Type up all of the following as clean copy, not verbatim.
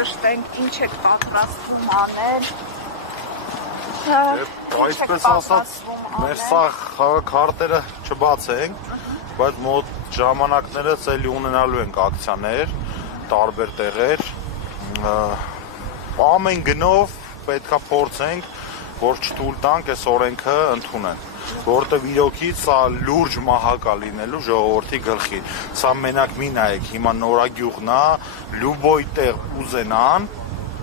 ճշտենք, ինչ եք պատրաստվում անել։ Այսպես ասած, մեր սաղ քարտերը չբացենք, բայց մոտ ժամանակներս էլի ունենալու ենք ակցիաներ, տարբեր տեղեր, ամեն գնով պետքա փորձենք, որ չթույլ տանք այս օրենքը ընդունեն, որտեղ իրոքից սա լուրջ մահակ է լինելու ժողովրդի գլխին, սա մենակ մի նայեք, հիմա նորագյուղն է, լյուբոյ տեղ ուզենան,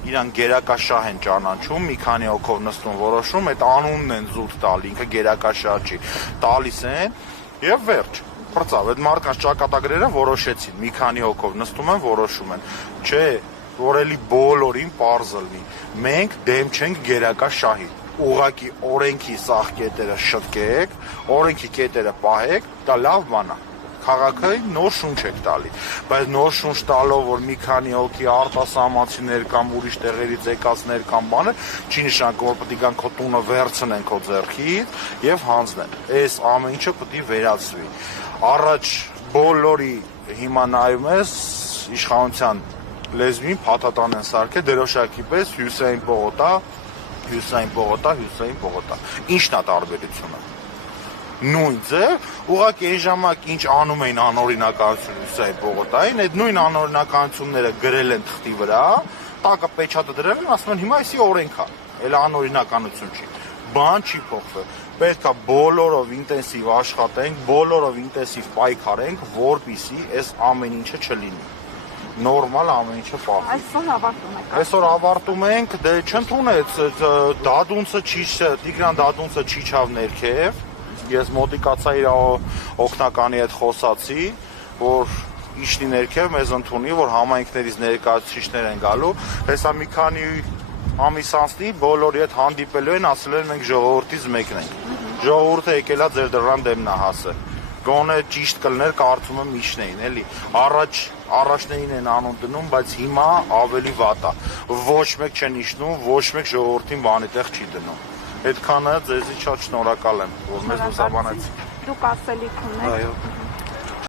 իրան գերակաշահ են ճանաչում, մի քանի հոգով նստում որոշում, այդ անունն են զուտ տալի, ինքը գերակաշահ չի, տալիս են եւ վերջ, պրծավ, այդ մարդկանց ճակատագրերը որոշեցին, մի քանի հոգով նստում են, որոշում են, չէ, որ էլի բոլորին պարզ լինի, մենք դեմ չենք գերակաշահի, ուղղակի օրենքի սաղ կետերը շտկեք, օրենքի կետերը պահեք, դա լավ բան է, քաղաքը նոր շունչ եք տալի, բայց նոր շունչ տալով, որ մի քանի հոգի արտասահմանցիներ կամ ուրիշ տեղերից եկածներ կամ բաներ, չի նշանակում, որ պետք է գան քո տունը վերցնեն քո ձեռքից եւ հանձնեն։ Այս ամեն ինչը պետք է վերացվի։ Առաջ բոլորի հիմա նայում ես իշխանության լեզվին փաթաթան են սարքել դրոշակի պես Հյուսեին պողոտա, Հյուսային պողոտա, Հյուսային պողոտա։ Ինչն է տարբերությունը։ Նույն ձև, ուղղակի այն ժամանակ ինչ անում էին անօրինականություն Հյուսային պողոտային, այդ նույն անօրինականությունները գրել են թղթի վրա, տակը պեչատը դրել են, ասում են հիմա էսի օրենք է, էլ անօրինականություն չի։ Բան չի փոխվել։ Պետք է բոլորով ինտենսիվ աշխատենք, բոլորով ինտենսիվ պայքարենք, որպեսզի այս ամեն ինչը չլինի։ Նորմալ ամեն ինչը պահվի։ Այսօր ավարտում եք։ Այսօր ավարտում ենք, դե չընդունեց, դադունցը չի, Տիգրան դադունցը չի չավ ներքև, ես մոտիկացա իր օգնականի հետ խոսացի, որ իջնի ներքև մեզ ընդունի, որ համայնքներից ներկայացուցիչներ են գալու, հեսա մի քանի ամիս անցնի, բոլորի հետ հանդիպելու են, ասել են մենք ժողովրդից մեկն ենք, ժողովուրդը եկել է ձեր դռան դեմն է հասել, գոնե ճիշտ կլներ կարծում եմ իջնեին, էլի, առաջներին են անուն դնում, բայց հիմա ավելի վատ է, ոչ մեկ չեն իջնում, ոչ մեկ ժողովրդին բանի տեղ չի դնում, այդքանը ձեզի շատ շնորհակալ եմ, որ մեզ լուսաբանեցիք։ Դուք ասելիք ունեք։ Այո։